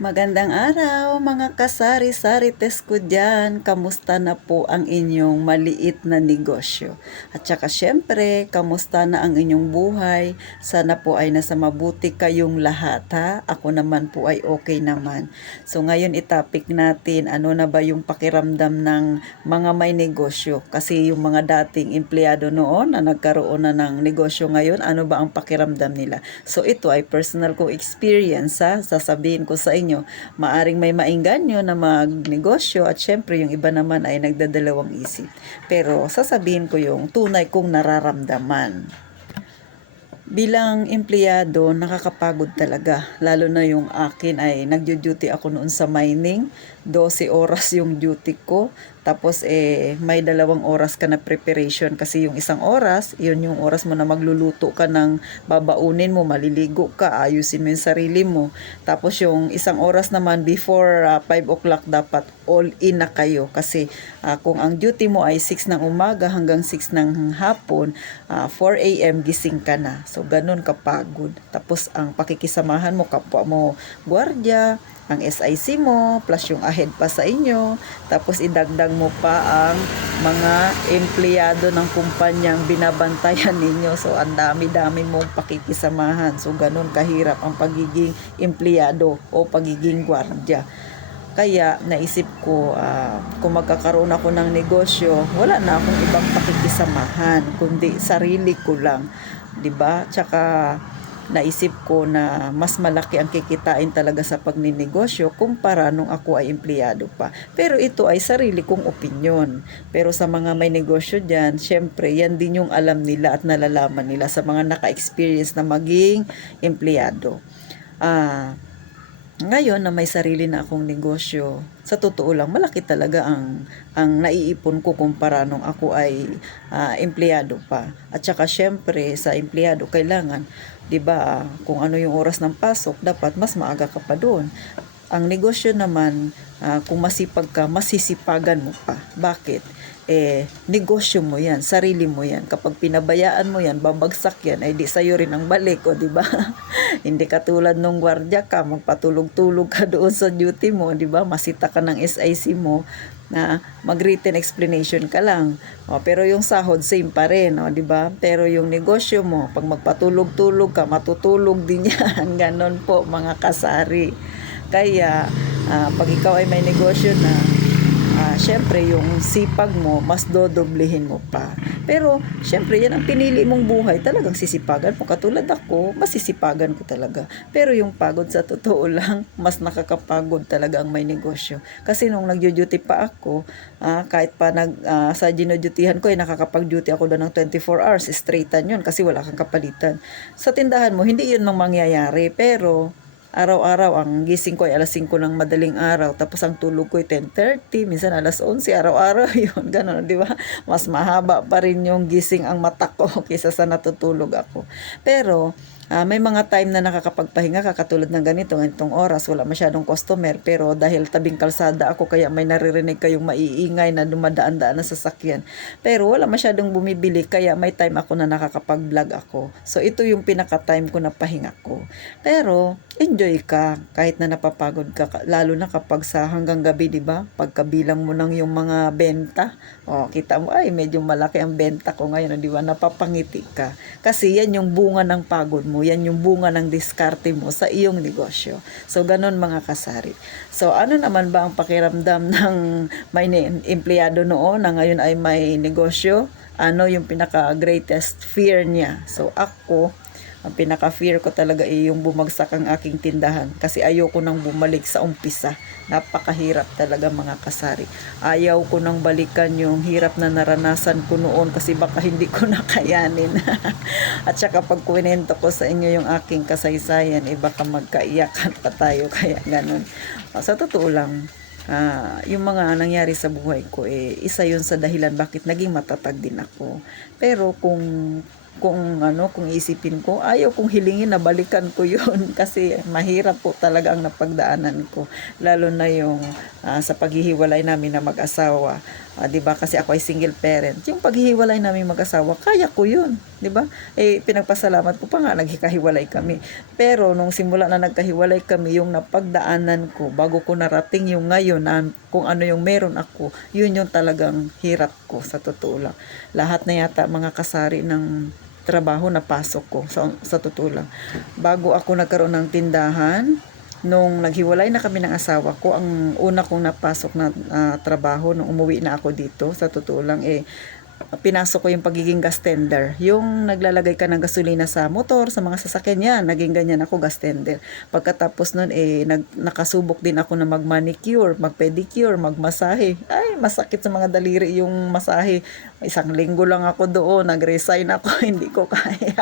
Magandang araw mga kasari-sarites ko dyan. Kamusta na po ang inyong maliit na negosyo? At saka syempre, kamusta na ang inyong buhay? Sana po ay nasa mabuti kayong lahat ha. Ako naman po ay okay naman. So ngayon itapik natin ano na ba yung pakiramdam ng mga may negosyo. Kasi yung mga dating empleyado noon na nagkaroon na ng negosyo ngayon, ano ba ang pakiramdam nila? So ito ay personal kong experience ha. Sasabihin ko sa inyo, maaring may maengganyo na magnegosyo at syempre yung iba naman ay nagdadalawang isip. Pero sasabihin ko yung tunay kong nararamdaman. Bilang empleyado, nakakapagod talaga. Lalo na yung akin ay nagjo-duty ako noon sa mining. 12 oras yung duty ko. Tapos may 2 oras ka na preparation kasi yung 1 oras, yun yung oras mo na magluluto ka ng babaunin mo, maliligo ka, ayusin mo yung sarili mo. Tapos yung 1 oras naman before 5 o'clock dapat all in na kayo kasi kung ang duty mo ay 6 ng umaga hanggang 6 ng hapon, 4 a.m. gising ka na. So ganun kapagod. Tapos ang pakikisamahan mo, kapwa mo gwardiya, ang SIC mo, plus yung ahead pa sa inyo, tapos idagdag mo pa ang mga empleyado ng kumpanyang binabantayan ninyo. So, ang dami-dami mong pakikisamahan. So, ganun kahirap ang pagiging empleyado o pagiging gwardiya. Kaya naisip ko, kung magkakaroon ako ng negosyo, wala na akong ibang pakikisamahan, kundi sarili ko lang. 'Di ba? Tsaka naisip ko na mas malaki ang kikitain talaga sa pagninegosyo kumpara nung ako ay empleyado pa. Pero ito ay sarili kong opinyon. Pero sa mga may negosyo dyan, syempre yan din yung alam nila at nalalaman nila sa mga naka-experience na maging empleyado. Ngayon na may sarili na akong negosyo, sa totoo lang malaki talaga ang naiipon ko kumpara nung ako ay empleyado pa. At saka syempre sa empleyado kailangan, 'di ba, kung ano yung oras ng pasok, dapat mas maaga ka pa doon. Ang negosyo naman, kung masipag ka, masisipagan mo pa. Bakit? Negosyo mo yan, sarili mo yan. Kapag pinabayaan mo yan, babagsak yan, ay di sa'yo rin ang balik, o di ba? Hindi katulad nung gwardiya ka, magpatulog-tulog ka doon sa duty mo, di ba? Masita ka ng SIC mo, na mag-written explanation ka lang. Pero yung sahod same pa rin, di ba? Pero yung negosyo mo, pag magpatulog-tulog ka, matutulog din yan. Ganon po mga kasari. Kaya pag ikaw ay may negosyo na, syempre yung sipag mo, mas dodoblehin mo pa. Pero syempre yan ang pinili mong buhay, talagang sisipagan mo. Katulad ako, masisipagan ko talaga. Pero yung pagod sa totoo lang, mas nakakapagod talaga ang may negosyo. Kasi nung nagjo-duty pa ako, kahit pa sa ginodutihan ko, nakakapag-duty ako doon ng 24 hours, straightan yun kasi wala kang kapalitan. Sa tindahan mo, hindi yun mang mangyayari, pero araw-araw ang gising ko ay alas 5 ng madaling araw, tapos ang tulog ko ay 10:30, minsan alas 11, araw-araw yun, gano'n, di ba? Mas mahaba pa rin yung gising ang mata ko kaysa sa natutulog ako. Pero may mga time na nakakapagpahinga ka, katulad ng ganitong oras, wala masyadong customer, pero dahil tabing kalsada ako, kaya may naririnig kayong maiingay na dumadaan-daan na sasakyan. Pero wala masyadong bumibili, kaya may time ako na nakakapag-vlog ako. So ito yung pinaka-time ko na pahinga ko. Pero enjoy ka kahit na napapagod ka, lalo na kapag sa hanggang gabi, di ba? Pagkabilang mo ng yung mga benta, kita mo ay medyo malaki ang benta ko ngayon, di ba? Napapangiti ka. Kasi yan yung bunga ng pagod mo, yan yung bunga ng diskarte mo sa iyong negosyo. So ganon mga kasari. So ano naman ba ang pakiramdam ng may empleyado noon na ngayon ay may negosyo? Ano yung pinaka greatest fear niya? So ako, ang pinaka-fear ko talaga ay yung bumagsak ang aking tindahan kasi ayoko nang bumalik sa umpisa. Napakahirap talaga mga kasari. Ayaw ko nang balikan yung hirap na naranasan ko noon kasi baka hindi ko nakayanin. At saka pag kwento ko sa inyo yung aking kasaysayan, baka magkaiyakan pa tayo, kaya ganun. Sa totoo lang, yung mga nangyari sa buhay ko, isa yun sa dahilan bakit naging matatag din ako. Pero kung kung isipin ko, ayaw kong hilingin na balikan ko yun kasi mahirap po talaga ang napagdaanan ko, lalo na yung sa paghihiwalay namin na mag-asawa. 'Di ba, kasi ako ay single parent, yung paghihiwalay namin mag-asawa kaya ko yun, 'di ba, pinagpasalamat ko pa nga nagkakahiwalay kami. Pero nung simula na nagkahiwalay kami, yung napagdaanan ko bago ko narating yung ngayon na kung ano yung meron ako, yun yung talagang hirap ko sa totoo lang. Lahat na yata mga kasari ng trabaho na pasok ko sa totoo lang. Bago ako nagkaroon ng tindahan, nung naghiwalay na kami ng asawa ko, ang una kong napasok na trabaho nung umuwi na ako dito, sa totoo lang, pinasok ko yung pagiging gas tender. Yung naglalagay ka ng gasolina sa motor, sa mga sasakyan yan, naging ganyan ako, gas tender. Pagkatapos nun, nakasubok din ako na mag-manicure, mag-pedicure, magmasahe. Ay, masakit sa mga daliri yung masahe. 1 linggo lang ako doon, nag-resign ako, hindi ko kaya.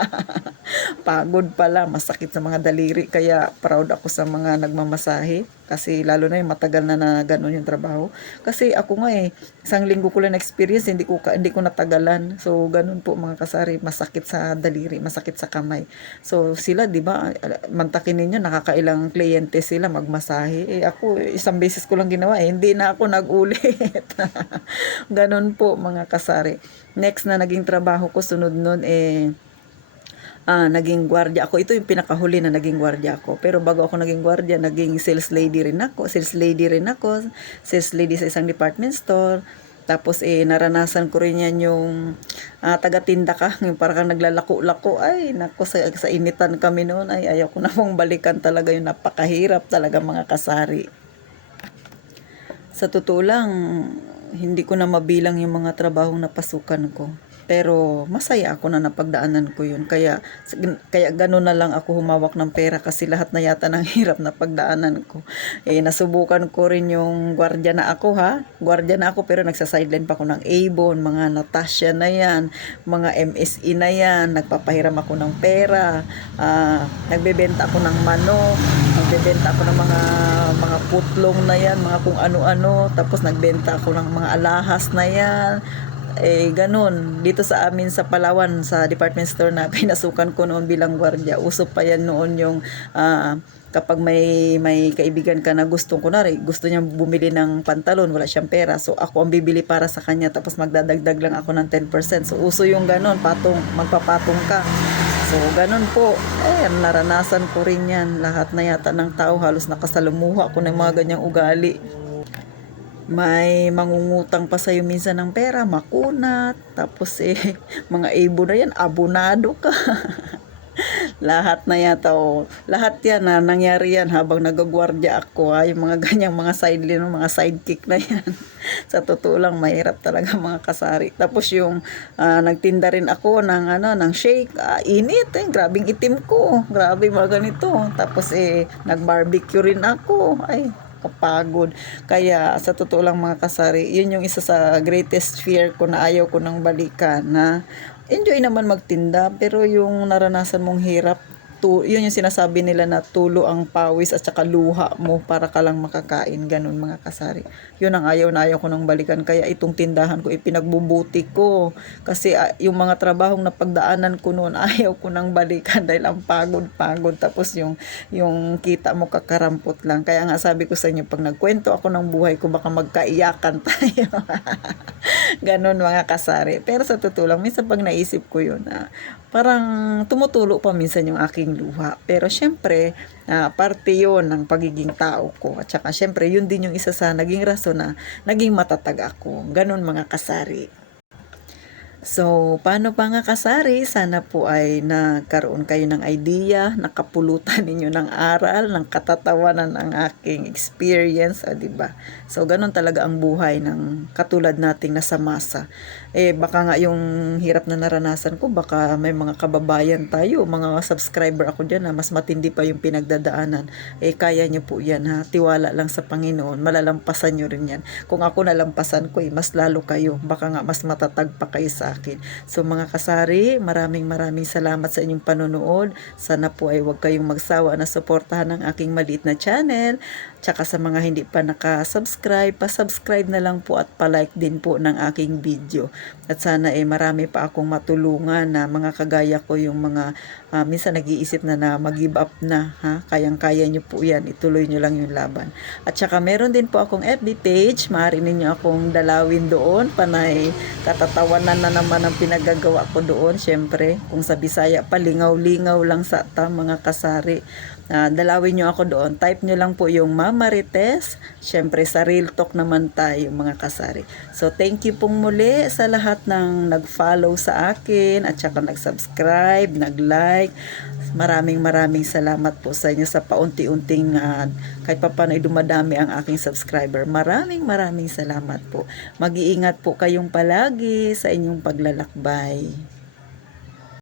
Pagod pala, masakit sa mga daliri, kaya proud ako sa mga nagmamasahe. Kasi lalo na yung matagal na ganun yung trabaho. Kasi ako nga 1 linggo ko lang experience, hindi ko natagalan. So ganun po mga kasari, masakit sa daliri, masakit sa kamay. So sila, 'di ba, mantakin ninyo nakakailang kliyente sila magmasahe. Ako 1 beses ko lang ginawa, hindi na ako nag-ulit. Ganun po mga kasari. Next na naging trabaho ko sunod nun naging gwardiya ako. Ito yung pinakahuli na naging gwardiya ako. Pero bago ako naging gwardiya, naging sales lady rin ako. Sales lady sa isang department store. Tapos naranasan ko rin yan yung taga-tinda ka, yung parang naglalako-lako. Ay, nako, sa initan kami noon. Ay, ayaw ko na mong balikan talaga, yung napakahirap talaga mga kasari. Sa totoo lang, hindi ko na mabilang yung mga trabahong napasukan ko. Pero masaya ako na napagdaanan ko yun. Kaya gano'n na lang ako humawak ng pera kasi lahat na yata ng hirap na pagdaanan ko. Nasubukan ko rin yung gwardiya na ako, ha. Gwardiya na ako pero nagsa-sideline pa ako ng Avon, mga Natasha na yan, mga MSE na yan. Nagpapahiram ako ng pera. Nagbebenta ako ng manok. Nagbebenta ako ng mga putlong na yan, mga kung ano-ano. Tapos nagbenta ako ng mga alahas na yan. Ganun. Dito sa amin sa Palawan, sa department store na pinasukan ko noon bilang gwardiya, uso pa yan noon yung kapag may kaibigan ka na gusto niya bumili ng pantalon, wala siyang pera, so ako ang bibili para sa kanya, tapos magdadagdag lang ako ng 10%. So uso yung ganun, magpapatong ka. So ganun po, naranasan ko rin yan. Lahat na yata ng tao halos nakasalumuha ko ng mga ganyang ugali. May mangungutang pa sa'yo minsan ng pera, makunat. Tapos mga ibo na yan, abonado ka. Lahat na yata, lahat yan na nangyari yan habang nagagwardya ako, yung mga ganyang mga sideline, mga sidekick na yan. Sa totoo lang, mahirap talaga mga kasari. Tapos yung nagtinda rin ako ng shake, init, grabing itim ko, grabe mga ganito. Tapos nag-barbecue rin ako, ay kapagod. Kaya sa totoo lang mga kasari, yun yung isa sa greatest fear ko na ayaw ko nang balikan, na enjoy naman magtinda pero yung naranasan mong hirap, yun yung sinasabi nila na tulo ang pawis at saka luha mo para ka lang makakain, ganun mga kasari. Yun ang ayaw na ayaw ko nang balikan. Kaya itong tindahan ko ipinagbubuti ko kasi yung mga trabahong napagdaanan ko noon ayaw ko nang balikan dahil ang pagod. Tapos yung kita mo kakarampot lang. Kaya nga sabi ko sa inyo, pag nagkwento ako ng buhay ko baka magkaiyakan tayo. Ganun mga kasari. Pero sa totoo lang, minsan pag naisip ko yun, parang tumutulo pa minsan yung aking luha. Pero syempre, parte yun ng pagiging tao ko. At saka syempre, yun din yung isa sa naging rason na naging matatag ako. Ganun mga kasari. So, paano pa nga kasari? Sana po ay nagkaroon kayo ng idea, nakapulutan ninyo ng aral, ng katatawanan ang aking experience, diba? So, ganun talaga ang buhay ng katulad nating nasa masa. Baka nga yung hirap na naranasan ko, baka may mga kababayan tayo, mga subscriber ako dyan na mas matindi pa yung pinagdadaanan. Kaya nyo po yan, ha? Tiwala lang sa Panginoon, malalampasan nyo rin yan. Kung ako nalampasan ko, mas lalo kayo. Baka nga mas matatag pa kayo sa akin. So mga kasari, maraming salamat sa inyong panonood. Sana po ay huwag kayong magsawa na suportahan ang aking maliit na channel. Tsaka sa mga hindi pa nakasubscribe, pa-subscribe na lang po at pa-like din po ng aking video. At sana marami pa akong matulungan na mga kagaya ko, yung mga minsan nag-iisip na mag-give up na, ha? Kayang-kaya nyo po yan, ituloy nyo lang yung laban. At saka meron din po akong FB page, maaari ninyo akong dalawin doon, panay katatawanan na naman ang pinagagawa ko doon. Syempre, kung sa Bisaya pa, lingaw-lingaw lang sa mga kasari. Dalawin nyo ako doon. Type nyo lang po yung Mama Marites. Syempre, sa Real Talk naman tayo mga kasari. So, thank you pong muli sa lahat ng nag-follow sa akin at saka nag-subscribe, nag-like. Maraming salamat po sa inyo sa paunti-unting kahit pa paano dumadami ang aking subscriber. Maraming salamat po. Mag-iingat po kayong palagi sa inyong paglalakbay.